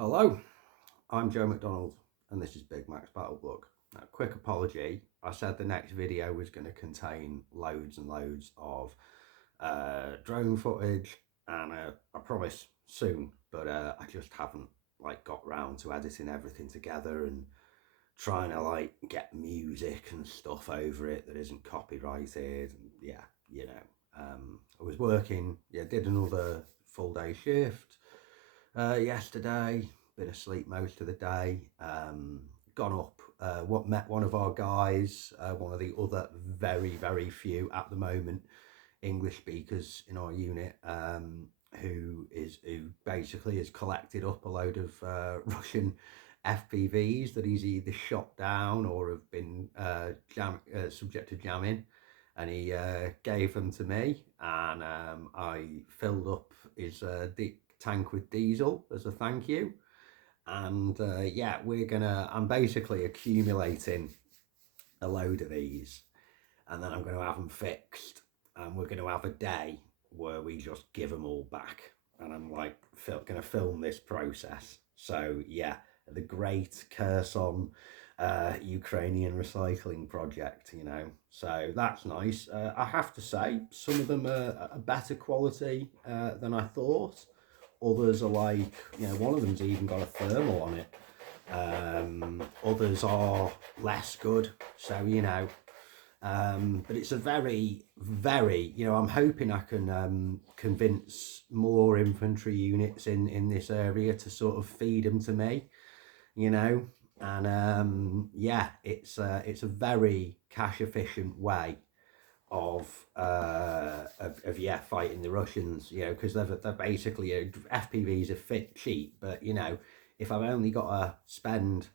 Hello, I'm Joe McDonald and this is Big Mac's Battlebook. Now, quick apology, I said the next video was going to contain loads and loads of drone footage and I promise soon, but I just haven't got round to editing everything together and trying to get music and stuff over it that isn't copyrighted. And yeah, I was working, did another full day shift yesterday, been asleep most of the day, gone up, met one of our guys, one of the other very few at the moment English speakers in our unit, who basically has collected up a load of Russian FPVs that he's either shot down or have been subject to jamming, and he gave them to me, and I filled up his tank with diesel as a thank you. And I'm basically accumulating a load of these, and then I'm going to have them fixed, and we're going to have a day where we just give them all back, and I'm going to film this process. So yeah, the great Kherson Ukrainian recycling project, so that's nice. I have to say, some of them are a better quality than I thought. Others are one of them's even got a thermal on it. Others are less good, so but it's a very I'm hoping I can convince more infantry units in this area to sort of feed them to me, and it's a very cash efficient way of fighting the Russians, because they're basically FPVs are cheap, but if I've only got to spend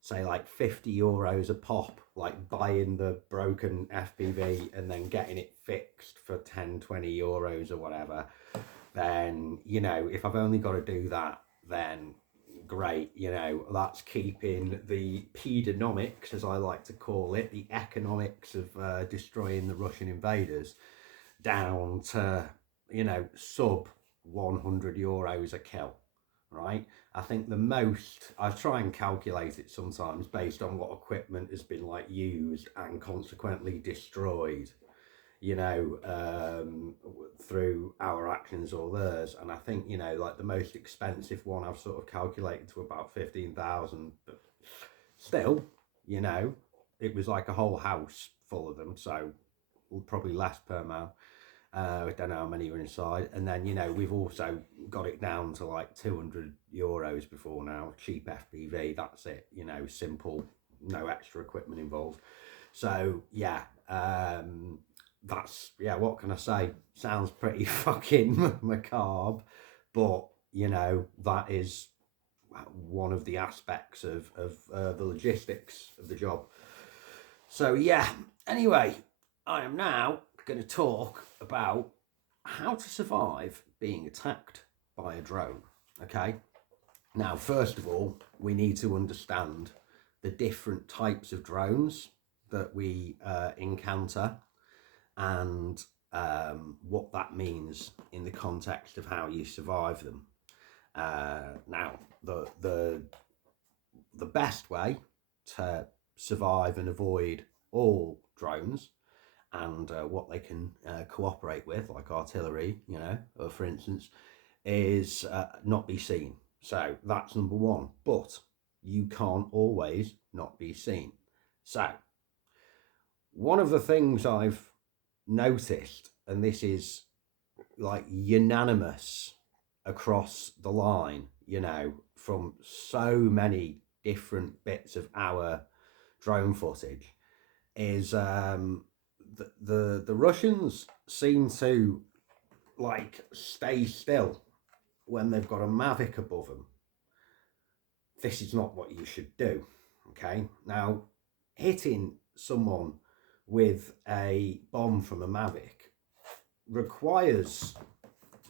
say €50 a pop, buying the broken FPV and then getting it fixed for 10-20 euros or whatever, then if I've only got to do that, then great. That's keeping the pedonomics, as I like to call it, the economics of destroying the Russian invaders, down to sub €100 a kill, right? I think the most, I try and calculate it sometimes based on what equipment has been used and consequently destroyed, through our actions or theirs. And I think, the most expensive one I've sort of calculated to about 15,000, but still, it was like a whole house full of them, so probably less per man. I don't know how many are inside. And then, we've also got it down to €200 before now. Cheap FPV, that's it, simple, no extra equipment involved. So, yeah, what can I say? Sounds pretty fucking macabre, but, that is one of the aspects of the logistics of the job. So, yeah, anyway, I am now going to talk about how to survive being attacked by a drone. Okay, now first of all, we need to understand the different types of drones that we encounter, and what that means in the context of how you survive them. Now, the best way to survive and avoid all drones and what they can cooperate with, like artillery, or for instance, is not be seen. So that's number one. But you can't always not be seen. So one of the things I've noticed, and this is unanimous across the line, from so many different bits of our drone footage, is the Russians seem to stay still when they've got a Mavic above them. This is not what you should do. Okay, now hitting someone with a bomb from a Mavic requires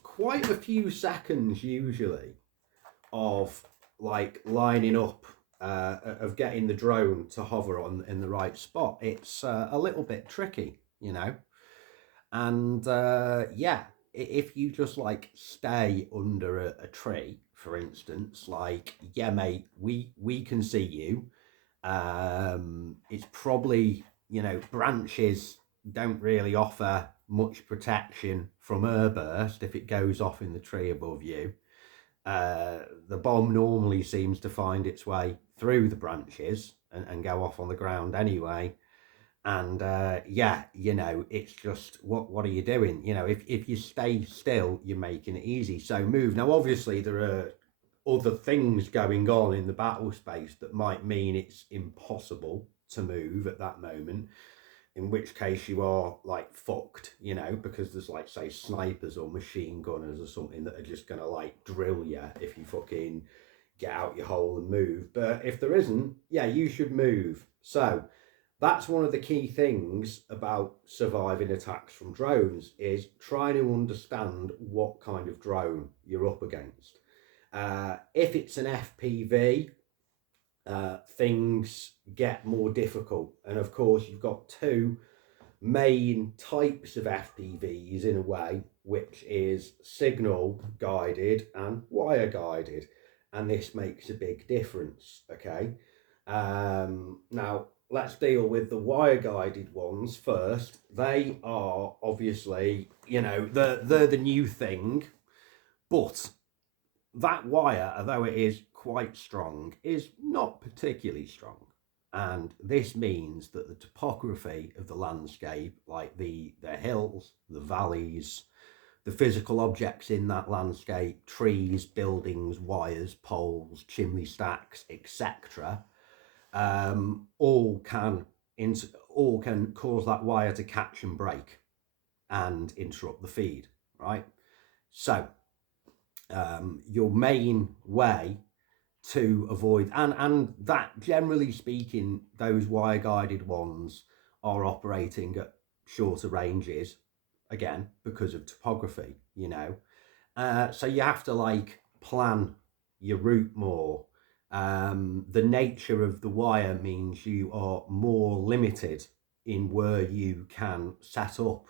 quite a few seconds usually of lining up, of getting the drone to hover in the right spot. It's a little bit tricky, and if you just stay under a tree for instance, like, yeah, mate, we can see you. It's probably, you know, branches don't really offer much protection from airburst if it goes off in the tree above you. The bomb normally seems to find its way through the branches and go off on the ground anyway. And yeah, you know, it's just what are you doing? You know, if you stay still, you're making it easy. So move. Now, obviously, there are other things going on in the battle space that might mean it's impossible to move at that moment, in which case you are like fucked, you know, because there's like, say, snipers or machine gunners or something that are just gonna like drill you if you fucking get out your hole and move. But if there isn't, yeah, you should move. So that's one of the key things about surviving attacks from drones, is trying to understand what kind of drone you're up against. If it's an FPV, things get more difficult. And of course, you've got two main types of FPVs in a way, which is signal guided and wire guided. And this makes a big difference, okay? Now, let's deal with the wire guided ones first. They are obviously, you know, they're the new thing, but that wire, although it is quite strong, is not particularly strong. And this means that the topography of the landscape, like the hills, the valleys, the physical objects in that landscape, trees, buildings, wires, poles, chimney stacks, etc., all can cause that wire to catch and break and interrupt the feed, right? So your main way to avoid, and that, generally speaking, those wire guided ones are operating at shorter ranges, again because of topography, you know. So you have to like plan your route more. The nature of the wire means you are more limited in where you can set up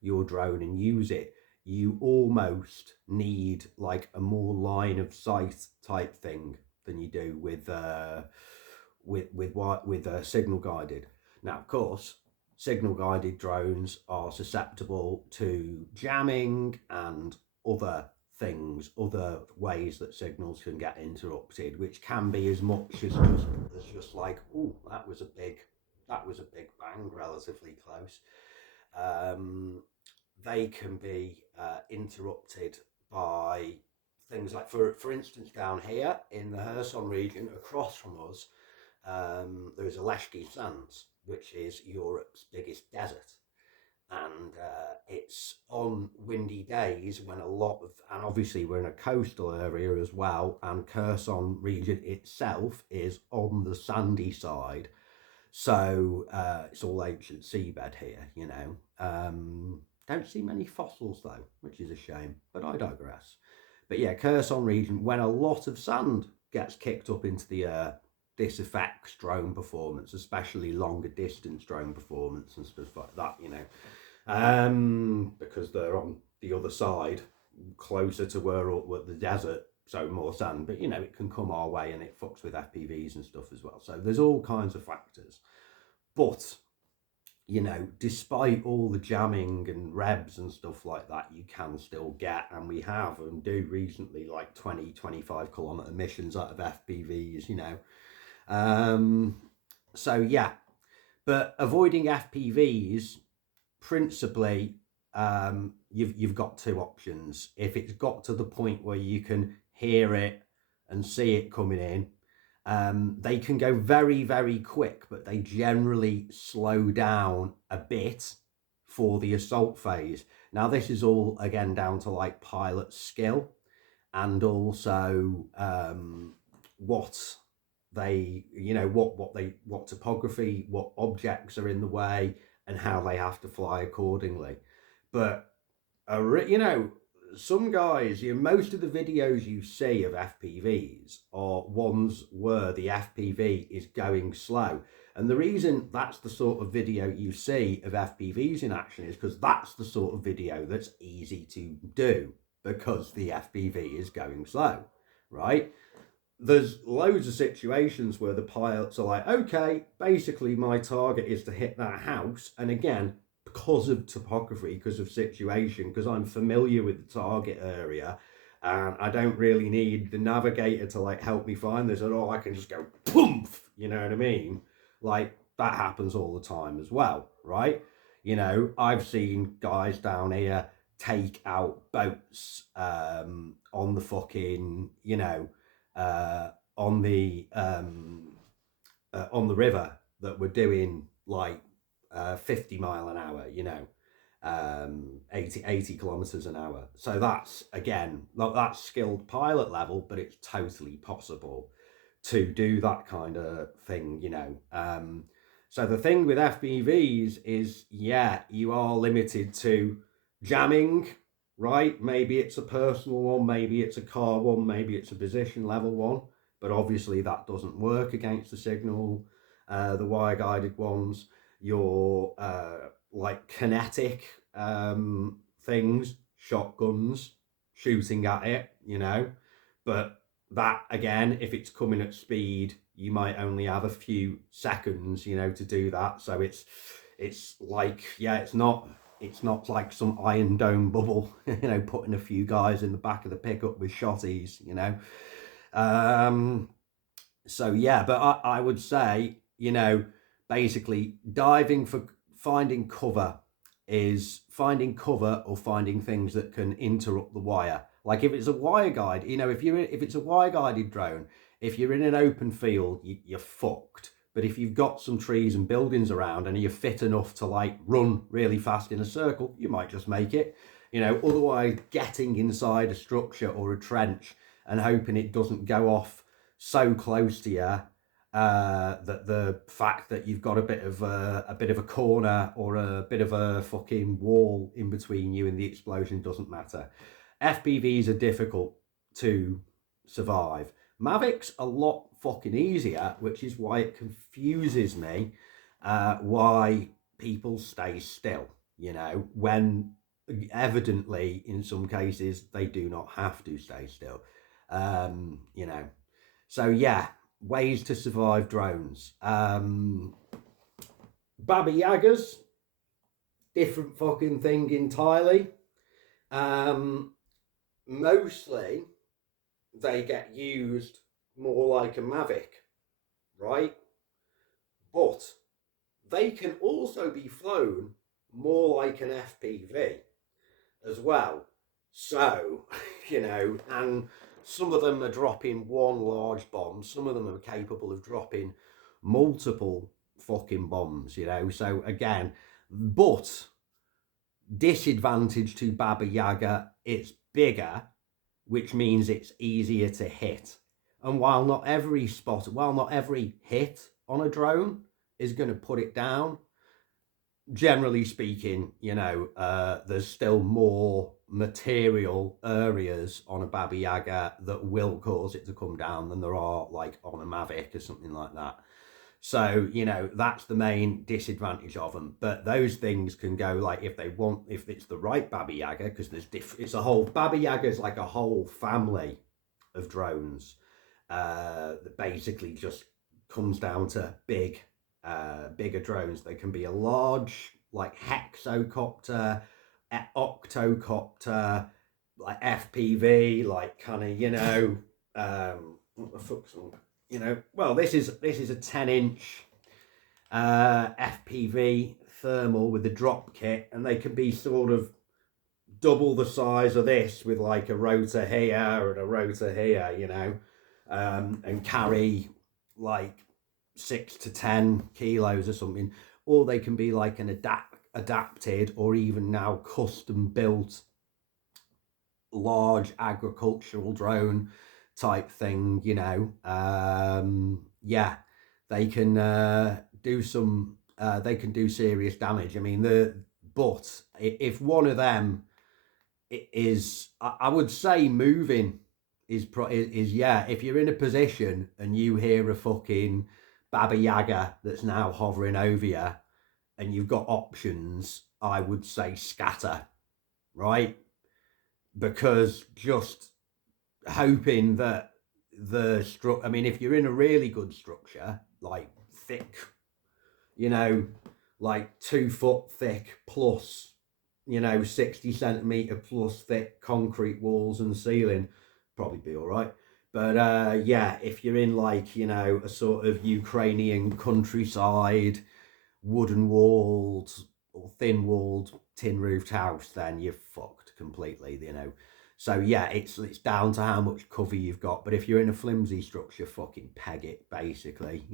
your drone and use it. You almost need like a more line of sight type thing than you do with signal guided. Now, of course, signal guided drones are susceptible to jamming and other things, other ways that signals can get interrupted, which can be as much as just like, oh, that was a big bang, relatively close. They can be interrupted by things like, for instance, down here in the Kherson region, across from us, there's Aleshki Sands, which is Europe's biggest desert. And it's on windy days when a lot of, and obviously we're in a coastal area as well, and Kherson region itself is on the sandy side. So it's all ancient seabed here, you know. Don't see many fossils though, which is a shame, but I digress. But yeah, Kherson region, when a lot of sand gets kicked up into the air, this affects drone performance, especially longer distance drone performance and stuff like that, you know, because they're on the other side, closer to where the desert, so more sand. But you know, it can come our way and it fucks with FPVs and stuff as well. So there's all kinds of factors. But you know, despite all the jamming and rebs and stuff like that, you can still get, and we have and do recently, like 20-25 kilometer missions out of FPVs, you know. So yeah, but avoiding FPVs, principally, you've got two options. If it's got to the point where you can hear it and see it coming in, they can go very, very quick, but they generally slow down a bit for the assault phase. Now, this is all, again, down to like pilot skill, and also what they, you know, what topography, what objects are in the way, and how they have to fly accordingly. But, you know, some guys, you know, most of the videos you see of FPVs are ones where the FPV is going slow. And the reason that's the sort of video you see of FPVs in action is because that's the sort of video that's easy to do, because the FPV is going slow. right? There's loads of situations where the pilots are like, okay, basically my target is to hit that house. And again, because of topography, because of situation, because I'm familiar with the target area, and I don't really need the navigator to like help me find this at all. I can just go poof, you know what I mean? Like that happens all the time as well, right? You know, I've seen guys down here take out boats on the fucking, you know, uh, on the river that were doing like 50 mile an hour, you know, 80 kilometers an hour. So that's again, that's skilled pilot level, but it's totally possible to do that kind of thing, you know. So the thing with FPVs is, yeah, you are limited to jamming, right? Maybe it's a personal one, maybe it's a car one, maybe it's a position level one, but obviously that doesn't work against the signal. The wire guided ones, your like kinetic things, shotguns, shooting at it, you know, but that again, if it's coming at speed, you might only have a few seconds, you know, to do that. So it's like, yeah, it's not like some Iron Dome bubble, you know, putting a few guys in the back of the pickup with shotties, you know. So yeah, but I would say, you know, basically diving for finding cover is finding cover or finding things that can interrupt the wire. Like if it's a wire guide, you know, if it's a wire guided drone, if you're in an open field, you're fucked. But if you've got some trees and buildings around and you're fit enough to like run really fast in a circle, you might just make it. You know, otherwise getting inside a structure or a trench and hoping it doesn't go off so close to you that the fact that you've got a bit of a corner or a bit of a fucking wall in between you and the explosion doesn't matter. FPVs are difficult to survive. Mavics a lot fucking easier, which is why it confuses me why people stay still, you know, when evidently in some cases they do not have to stay still. You know, so yeah, ways to survive drones. Baba Yagas, different fucking thing entirely. Mostly they get used more like a Mavic, right? But they can also be flown more like an FPV as well. So, you know, and some of them are dropping one large bomb, some of them are capable of dropping multiple fucking bombs, you know. So, again, but disadvantage to Baba Yaga, it's bigger, which means it's easier to hit. And while not every hit on a drone is going to put it down, generally speaking, you know, there's still more material areas on a Baba Yaga that will cause it to come down than there are like on a Mavic or something like that. So, you know, that's the main disadvantage of them. But those things can go like if it's the right Baba Yaga, because it's a whole, Baba Yaga is like a whole family of drones that basically just comes down to bigger drones. They can be a large, like hexacopter, octocopter, like FPV, like kind of, you know, what the fuck's on? You know, well, this is a 10-inch FPV thermal with the drop kit, and they can be sort of double the size of this with like a rotor here and a rotor here, you know, and carry like 6 to 10 kilos or something, or they can be like an adapted or even now custom built large agricultural drone type thing, you know. Yeah, they can do some they can do serious damage. I mean, but if one of them is, I would say moving is yeah, if you're in a position and you hear a fucking Baba Yaga that's now hovering over you and you've got options, I would say scatter, right? Because just hoping that I mean, if you're in a really good structure, like thick, you know, like 2 foot thick plus, 60 centimetre plus thick concrete walls and ceiling, probably be all right. But yeah, if you're in like, a sort of Ukrainian countryside, wooden walled or thin walled tin roofed house, then you're fucked completely. So yeah, it's down to how much cover you've got. But if you're in a flimsy structure, fucking peg it, basically.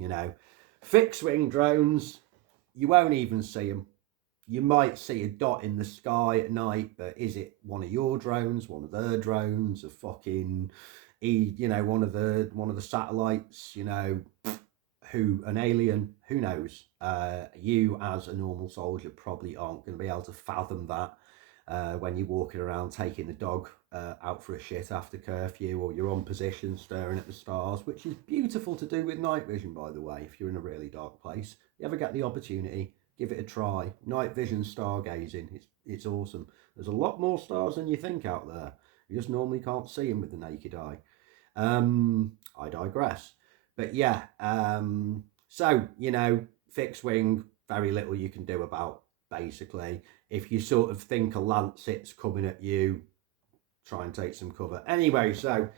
Fixed wing drones, you won't even see them. You might see a dot in the sky at night, but is it one of your drones, one of their drones, a fucking, one of the satellites, who an alien, who knows? You as a normal soldier probably aren't going to be able to fathom that when you're walking around taking the dog out for a shit after curfew, or you're on position staring at the stars, which is beautiful to do with night vision, by the way. If you're in a really dark place, you ever get the opportunity, give it a try. Night vision stargazing, it's awesome. There's a lot more stars than you think out there. You just normally can't see them with the naked eye. I digress. But yeah, so, fixed wing, very little you can do about, basically. If you sort of think a Lancet's coming at you, try and take some cover. Anyway, so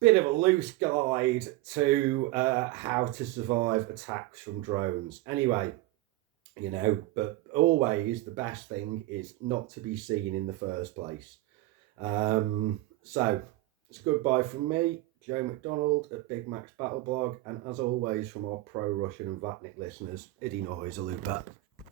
bit of a loose guide to how to survive attacks from drones. Anyway, but always the best thing is not to be seen in the first place. So it's goodbye from me, Joe McDonald at Big Mac's Battle Blog, and as always from our pro-Russian and Vatnik listeners, Idi Noise Alupa.